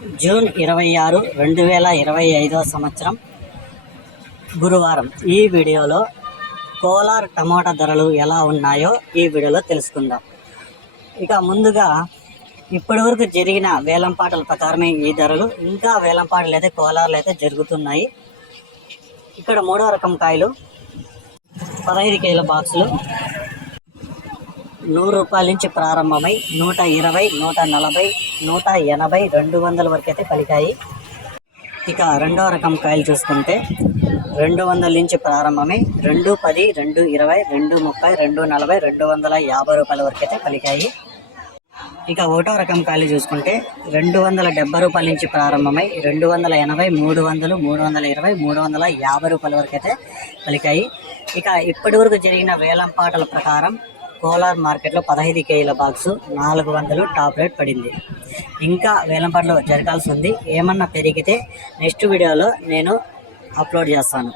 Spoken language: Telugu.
జూన్ 26, 2025 సంవత్సరం గురువారం. ఈ వీడియోలో కోలార్ టమాటా ధరలు ఎలా ఉన్నాయో ఈ వీడియోలో తెలుసుకుందాం. ఇక ముందుగా ఇప్పటి వరకు జరిగిన వేలంపాటల ప్రకారమే ఈ ధరలు, ఇంకా వేలంపాటలు అయితే కోలార్లు అయితే జరుగుతున్నాయి. ఇక్కడ 3వ రకం కాయలు 15 కేజీల బాక్సులు 100 రూపాయల నుంచి ప్రారంభమై 120, 140, 180, 200 వరకు అయితే పలికాయి. ఇక 2వ రకం కాయలు చూసుకుంటే 200 నుంచి ప్రారంభమై 210, 220, 230, 240, 250 రూపాయల వరకు అయితే పలికాయి. ఇక 1వ రకం కాయలు చూసుకుంటే 270 రూపాయల నుంచి ప్రారంభమై 280, 300, 320, 350 రూపాయల వరకు అయితే పలికాయి. ఇక ఇప్పటి వరకు జరిగిన వేలంపాటల ప్రకారం కోలార్ మార్కెట్లో 15 కేజీల బాక్సు 400 టాప్ రేట్ పడింది. ఇంకా వేలంపాటలు జరగాల్సి ఉంది. ఏమన్నా పెరిగితే నెక్స్ట్ వీడియోలో నేను అప్లోడ్ చేస్తాను.